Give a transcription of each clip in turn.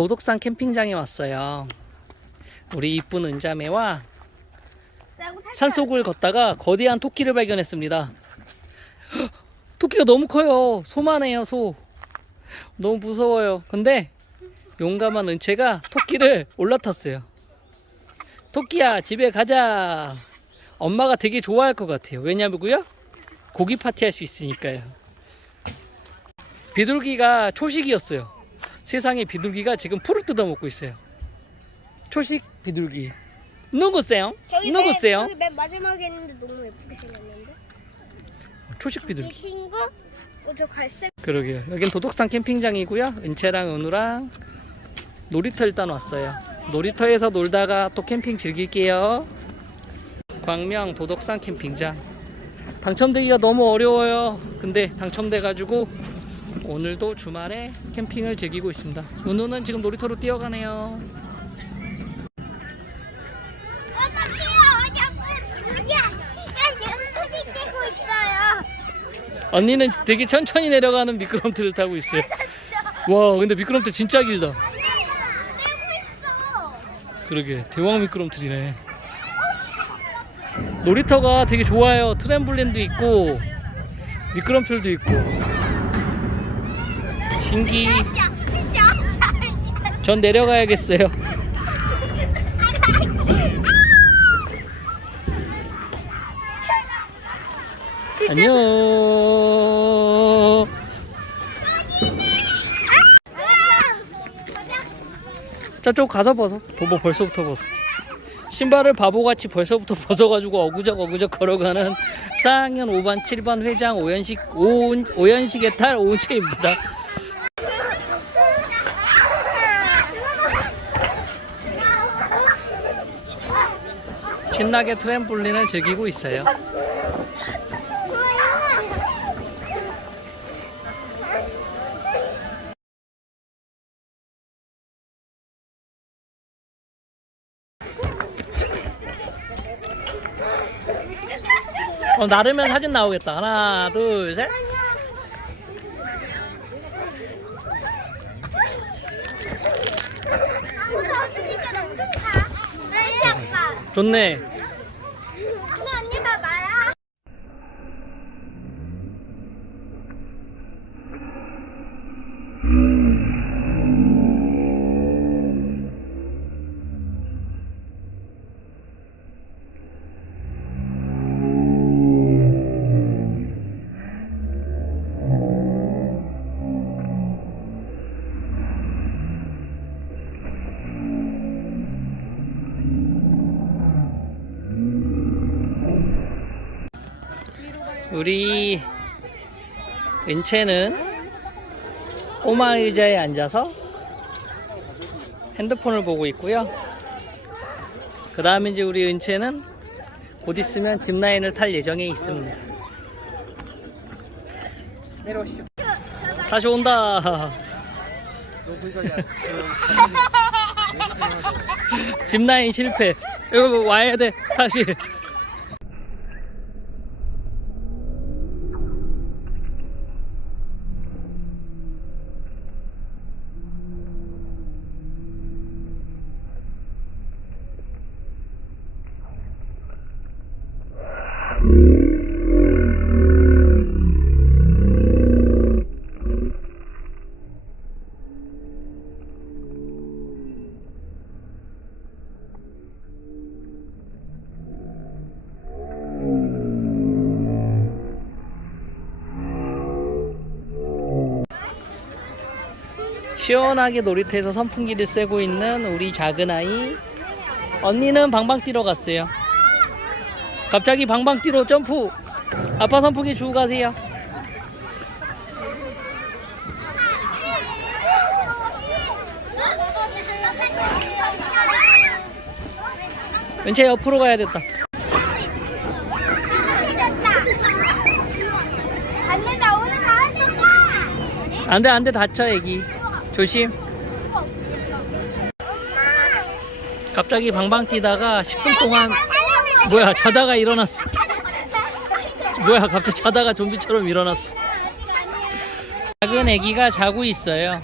도덕산 캠핑장에 왔어요. 우리 이쁜 은자매와 산속을 걷다가 거대한 토끼를 발견했습니다. 헉, 토끼가 너무 커요. 소만해요, 소. 너무 무서워요. 근데 용감한 은채가 토끼를 올라탔어요. 토끼야, 집에 가자. 엄마가 되게 좋아할 것 같아요. 왜냐면요? 고기 파티 할 수 있으니까요. 비둘기가 초식이었어요. 세상에 비둘기가 지금 풀을 뜯어먹고 있어요. 초식 비둘기. 누구세요? 누구세요? 저기 맨 마지막에 있는데 너무 예쁘게 생겼는데. 초식 이 비둘기. 흰 거? 어, 저 갈색. 그러게요. 여긴 도덕산 캠핑장이고요. 은채랑 은우랑 놀이터 일단 왔어요. 놀이터에서 놀다가 또 캠핑 즐길게요. 광명 도덕산 캠핑장. 당첨되기가 너무 어려워요. 근데 당첨돼가지고 오늘도 주말에 캠핑을 즐기고 있습니다. 은우는 지금 놀이터로 뛰어가네요. 언니는 되게 천천히 내려가는 미끄럼틀을 타고 있어요. 와, 근데 미끄럼틀 진짜 길다. 그러게 대왕 미끄럼틀이네 놀이터가 되게 좋아요 트램블린도 있고 미끄럼틀도 있고 신기. 전 내려가야겠어요. 안녕. 저쪽 가서 벗어. 도보 벌써부터 벗어. 신발을 바보같이 벌써부터 벗어가지고 어구적 어구적 걸어가는 4학년 5반 7반 회장 오연식 오은, 오연식의 딸 오은채입니다 신나게 트램폴린을 즐기고 있어요. 어, 나르면 사진 나오겠다. 하나 둘 셋 좋네 우리 은채는 꼬마 의자에 앉아서 핸드폰을 보고 있고요. 그 다음에 이제 우리 은채는 곧 있으면 짚라인을 탈 예정에 있습니다. 내려오시죠. 다시 온다. 짚라인 실패. 이거 와야 돼. 다시. 시원하게 놀이터에서 선풍기를 쐬고 있는 우리 작은 아이. 언니는 방방 뛰러 갔어요. 갑자기 방방 뛰러 점프. 아빠 선풍기 주고 가세요. 은채 옆으로 가야 됐다. 안. 안돼 안돼 다쳐 애기 조심. 갑자기 방방 뛰다가 10분 동안 뭐야 자다가 일어났어. 뭐야 갑자기 자다가 좀비처럼 일어났어. 작은 애기가 자고 있어요.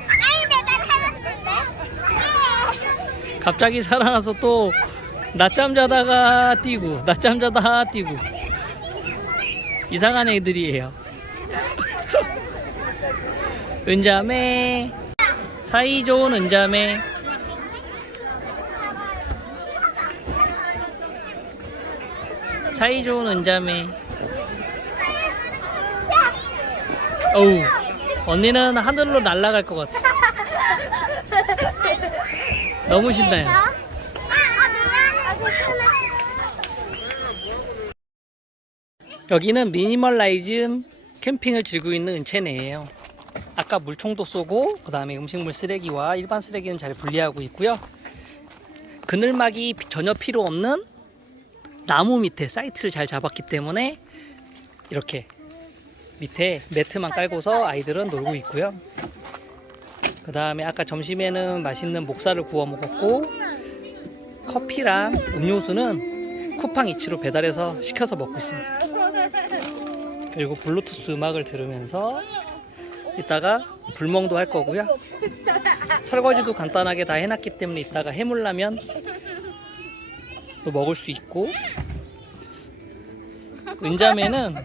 갑자기 살아나서 또 낮잠 자다가 뛰고 낮잠 자다가 뛰고. 이상한 애들이에요. 은자매 사이 좋은 은자매 사이 좋은 은자매 어우 언니는 하늘로 날아갈 것 같아 너무 신나요. 여기는 미니멀라이즘 캠핑을 즐기고 있는 은채네예요. 아까 물총도 쏘고 그 다음에 음식물 쓰레기와 일반 쓰레기는 잘 분리하고 있고요. 그늘막이 전혀 필요 없는 나무 밑에 사이트를 잘 잡았기 때문에 이렇게 밑에 매트만 깔고서 아이들은 놀고 있고요. 그 다음에 아까 점심에는 맛있는 목살을 구워 먹었고 커피랑 음료수는 쿠팡 이치로 배달해서 시켜서 먹고 있습니다. 그리고 블루투스 음악을 들으면서 이따가 불멍도 할 거고요. 설거지도 간단하게 다 해놨기 때문에 이따가 해물라면 또 먹을 수 있고 은자매는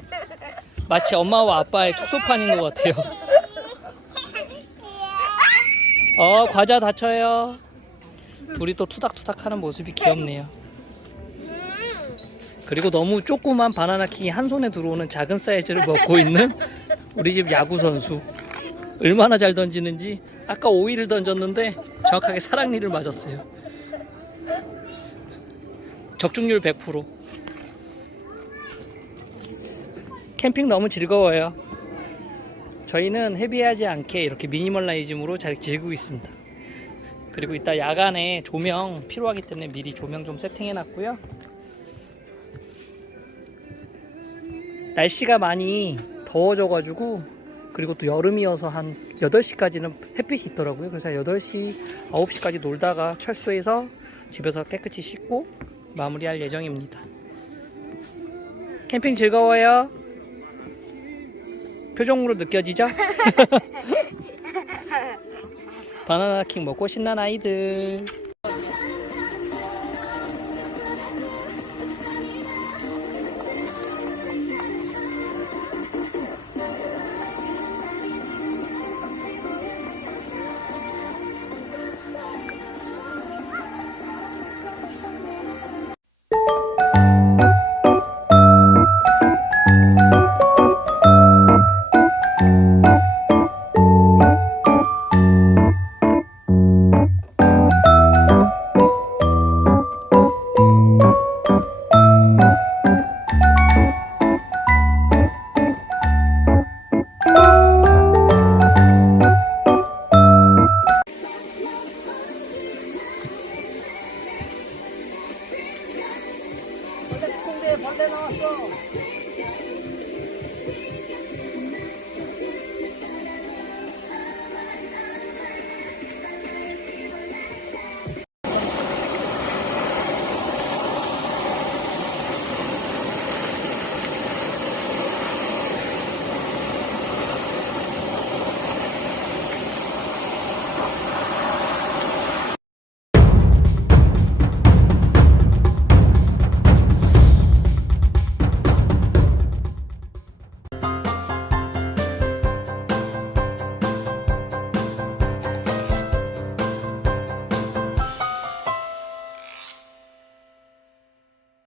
마치 엄마와 아빠의 축소판인 것 같아요. 어 과자 다쳐요. 둘이 또 투닥투닥 하는 모습이 귀엽네요. 그리고 너무 조그만 바나나 킹이 한 손에 들어오는 작은 사이즈를 먹고 있는 우리 집 야구 선수. 얼마나 잘 던지는지 아까 오이를 던졌는데 정확하게 사랑니를 맞았어요. 적중률 100%. 캠핑 너무 즐거워요. 저희는 헤비하지 않게 이렇게 미니멀라이즘으로 잘 즐기고 있습니다. 그리고 이따 야간에 조명 필요하기 때문에 미리 조명 좀 세팅해 놨고요. 날씨가 많이 더워져 가지고 그리고 또 여름이어서 한 8시까지는 햇빛이 있더라고요. 그래서 8시, 9시까지 놀다가 철수해서 집에서 깨끗이 씻고 마무리할 예정입니다. 캠핑 즐거워요? 표정으로 느껴지죠? 바나나 킹 먹고 신난 아이들.